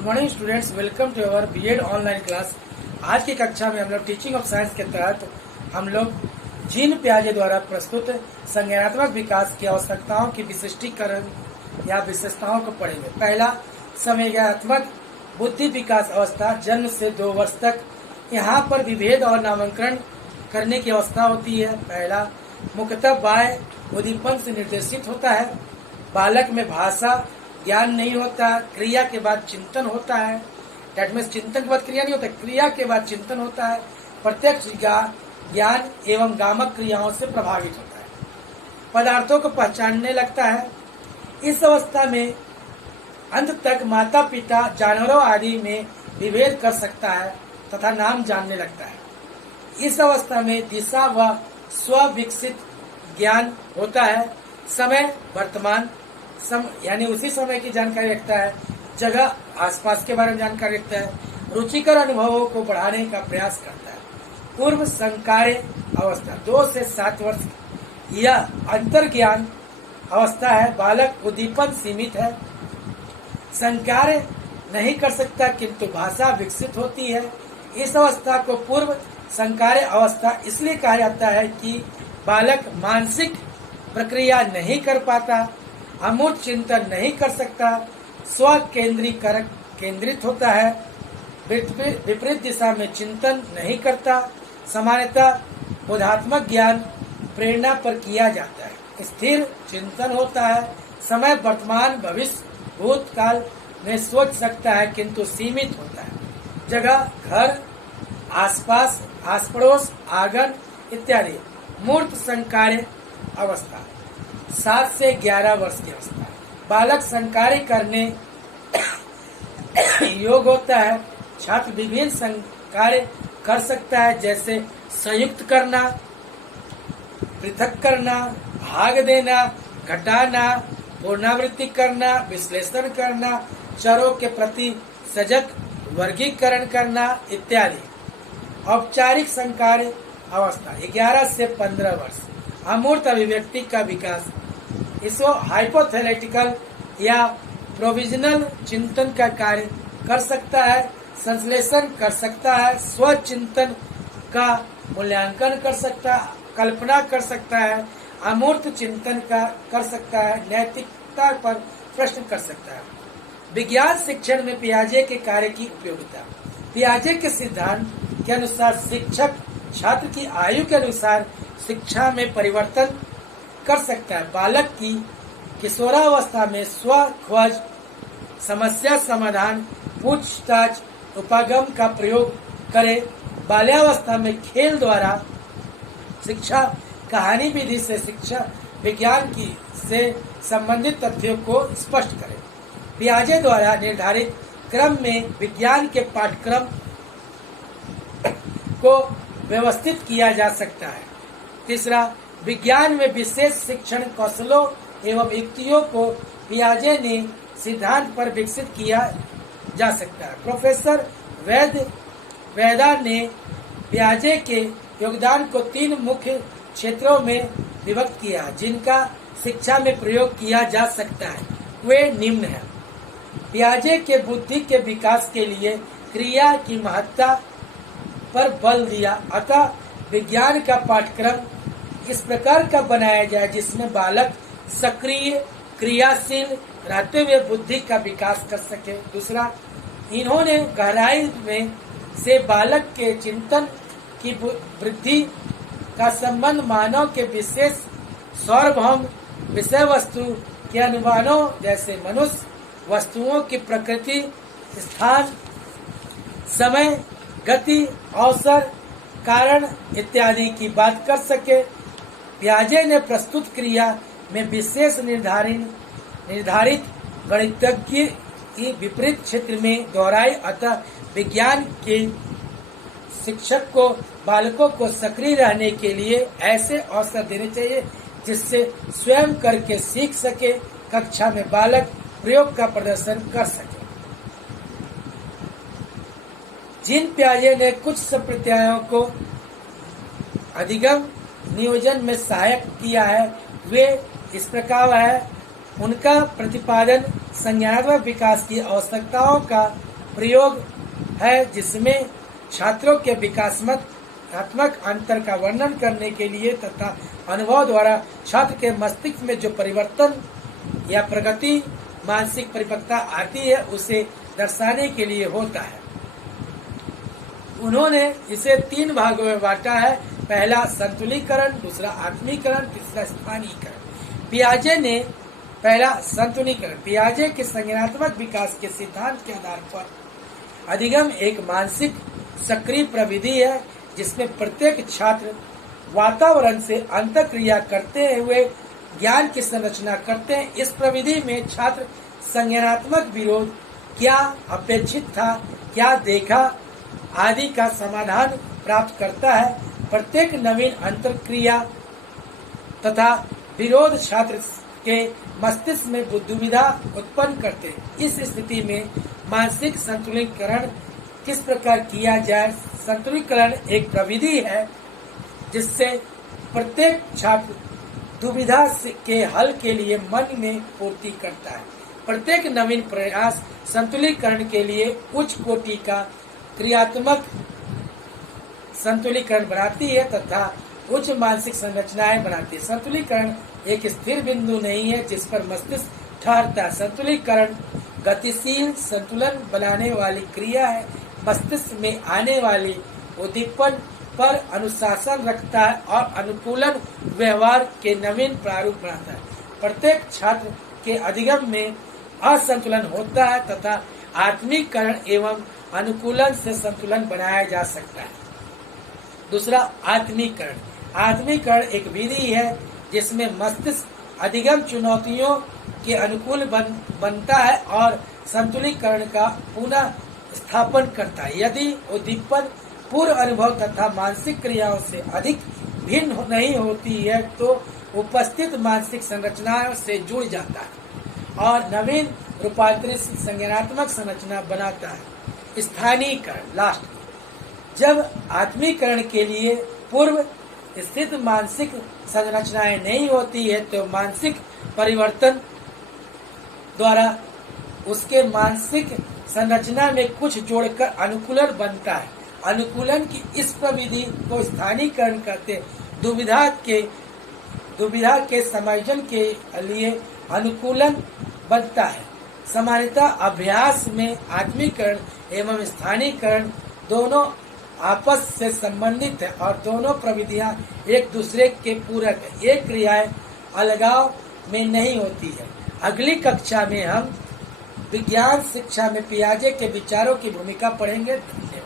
Good morning students, welcome to our B Ed online class. आज की कक्षा में हम लोग टीचिंग ऑफ साइंस के तहत हम लोग जीन पियाजे द्वारा प्रस्तुत संज्ञानात्मक विकास की आवश्यकताओं की विशिष्टीकरण या विशेषताओं को पढ़ेंगे। पहला, संज्ञानात्मक बुद्धि विकास अवस्था जन्म से 2 वर्ष तक। यहाँ पर विभेद और नामांकन करने की अवस्था होती है। पहला, मुख्यतः बाह्य उद्दीपन से निर्देशित होता है। बालक में भाषा ज्ञान नहीं होता, क्रिया के बाद चिंतन होता है। डेट मीन्स चिंतन के बाद क्रिया नहीं होता, क्रिया के बाद चिंतन होता है। प्रत्यक्ष ज्ञान एवं गामक क्रियाओं से प्रभावित होता है। पदार्थों को पहचानने लगता है। इस अवस्था में अंत तक माता पिता जानवरों आदि में विभेद कर सकता है तथा नाम जानने लगता है। इस अवस्था में दिशा व स्व विकसित ज्ञान होता है। समय वर्तमान यानी उसी समय की जानकारी रखता है। जगह आसपास के बारे में जानकारी रखता है। रुचिकर अनुभवों को बढ़ाने का प्रयास करता है। पूर्व संकार्य अवस्था 2 से 7 वर्ष यह अंतर ज्ञान अवस्था है। बालक उद्दीपन सीमित है, संकार्य नहीं कर सकता किंतु भाषा विकसित होती है। इस अवस्था को पूर्व संकार्य अवस्था इसलिए कहा जाता है कि बालक मानसिक प्रक्रिया नहीं कर पाता, अमूर्त चिंतन नहीं कर सकता, स्व केंद्रित होता है, विपरीत दिशा में चिंतन नहीं करता। सामान्यतः बोधात्मक ज्ञान प्रेरणा पर किया जाता है। स्थिर चिंतन होता है। समय वर्तमान भविष्य भूतकाल में सोच सकता है किंतु सीमित होता है। जगह घर, आसपास, आस पड़ोस, आंगन इत्यादि। मूर्त संकार्य अवस्था 7 से 11 वर्ष की अवस्था। बालक संकार्य करने योग होता है। छात्र विभिन्न संकार्य कर सकता है, जैसे संयुक्त करना, पृथक करना, भाग देना, घटाना, पुनरावृत्ति करना, विश्लेषण करना, चरों के प्रति सजग वर्गीकरण करना इत्यादि। औपचारिक संकार्य अवस्था 11 से 15 वर्ष। अमूर्त अभिव्यक्ति का विकास, इसको हाइपोथेटिकल या प्रोविजनल चिंतन का कार्य कर सकता है, संश्लेषण कर सकता है, स्व चिंतन का मूल्यांकन कर सकता है, कल्पना कर सकता है, अमूर्त चिंतन का कर सकता है, नैतिकता पर प्रश्न कर सकता है। विज्ञान शिक्षण में पियाजे के कार्य की उपयोगिता। पियाजे के सिद्धांत के अनुसार शिक्षक छात्र की आयु के अनुसार शिक्षा में परिवर्तन कर सकता है। बालक की किशोरावस्था में स्व खोज, समस्या समाधान, पूछताछ, उपागम का प्रयोग करे। बाल्यावस्था में खेल द्वारा शिक्षा, कहानी विधि से शिक्षा, विज्ञान की से संबंधित तथ्यों को स्पष्ट करे। पियाजे द्वारा निर्धारित क्रम में विज्ञान के पाठ्यक्रम को व्यवस्थित किया जा सकता है। तीसरा, विज्ञान में विशेष शिक्षण कौशलों एवं युक्तियों को पियाजे ने सिद्धांत पर विकसित किया जा सकता है। प्रोफेसर वैदा ने पियाजे के योगदान को 3 मुख्य क्षेत्रों में विभक्त किया, जिनका शिक्षा में प्रयोग किया जा सकता है। वे निम्न हैं। पियाजे के बुद्धि के विकास के लिए क्रिया की महत्ता पर बल दिया, अतः विज्ञान का पाठ्यक्रम इस प्रकार का बनाया जाए जिसमें बालक सक्रिय, क्रियाशील रहते हुए बुद्धि का विकास कर सके। दूसरा, इन्होंने गहराई में से बालक के चिंतन की वृद्धि का संबंध मानव के विशेष सार्वभौम विषय वस्तु के अनुमानों जैसे मनुष्य, वस्तुओं की प्रकृति, स्थान, समय, गति, अवसर, कारण इत्यादि की बात कर सके। पियाजे ने प्रस्तुत क्रिया में विशेष निर्धारित गणितज्ञ की विपरीत क्षेत्र में दोहराई, अतः विज्ञान के शिक्षक को बालकों को सक्रिय रहने के लिए ऐसे अवसर देने चाहिए जिससे स्वयं करके सीख सके। कक्षा में बालक प्रयोग का प्रदर्शन कर सके। जीन पियाजे ने कुछ संप्रदायों को अधिगम नियोजन में सहायक किया है। वे इस प्रकार है। उनका प्रतिपादन संज्ञानात्मक विकास की आवश्यकताओं का प्रयोग है जिसमें छात्रों के विकासात्मक अंतर का वर्णन करने के लिए तथा अनुभव द्वारा छात्र के मस्तिष्क में जो परिवर्तन या प्रगति मानसिक परिपक्वता आती है उसे दर्शाने के लिए होता है। उन्होंने इसे 3 भागों में बांटा है। पहला संतुलीकरण, दूसरा आत्मीकरण, तीसरा स्थानीयकरण। पियाजे ने पहला संतुलीकरण। पियाजे के संज्ञानात्मक विकास के सिद्धांत के आधार पर अधिगम एक मानसिक सक्रिय प्रविधि है जिसमें प्रत्येक छात्र वातावरण से अंतःक्रिया करते हुए ज्ञान की संरचना करते हैं। इस प्रविधि में छात्र संज्ञानात्मक विरोध, क्या अपेक्षित था, क्या देखा आदि का समाधान प्राप्त करता है। प्रत्येक नवीन अंतःक्रिया तथा विरोध छात्र के मस्तिष्क में दुविधा उत्पन्न करते हैं। इस स्थिति में मानसिक संतुलीकरण किस प्रकार किया जाए। संतुलीकरण एक प्रविधि है जिससे प्रत्येक छात्र दुविधा के हल के लिए मन में पूर्ति करता है। प्रत्येक नवीन प्रयास संतुलीकरण के लिए उच्च कोटि का क्रियात्मक संतुलीकरण बनाती है तथा उच्च मानसिक संरचनाएं बनाती है। संतुलीकरण एक स्थिर बिंदु नहीं है जिस पर मस्तिष्क ठहरता है। संतुलीकरण गतिशील संतुलन बनाने वाली क्रिया है। मस्तिष्क में आने वाली उद्दीपन पर अनुशासन रखता है और अनुकूलन व्यवहार के नवीन प्रारूप बनाता है। प्रत्येक छात्र के अधिगम में असंतुलन होता है तथा आत्मीकरण एवं अनुकूलन से संतुलन बनाया जा सकता है। दूसरा आत्मीकरण। आत्मीकरण एक विधि है जिसमें मस्तिष्क अधिगम चुनौतियों के अनुकूल बनता है और संतुलीकरण का पुनः स्थापन करता है। यदि उद्दीपन पूर्व अनुभव तथा मानसिक क्रियाओं से अधिक भिन्न नहीं होती है तो उपस्थित मानसिक संरचनाओं से जुड़ जाता है और नवीन रूपांतरित संज्ञानात्मक संरचना बनाता है। स्थानीयकरण लास्ट। जब आत्मीकरण के लिए पूर्व स्थित मानसिक संरचनाएं नहीं होती है तो मानसिक परिवर्तन द्वारा उसके मानसिक संरचना में कुछ जोड़कर अनुकूलन बनता है। अनुकूलन की इस प्रविधि को स्थानीयकरण कहते हैं। दुविधा के समायोजन के लिए अनुकूलन बनता है। सामान्यतः अभ्यास में आत्मीकरण एवं स्थानीयकरण दोनों आपस से संबंधित है और दोनों प्रविधियां एक दूसरे के पूरक है। ये क्रियाएं अलगाव में नहीं होती है। अगली कक्षा में हम विज्ञान शिक्षा में पियाजे के विचारों की भूमिका पढ़ेंगे। धन्यवाद।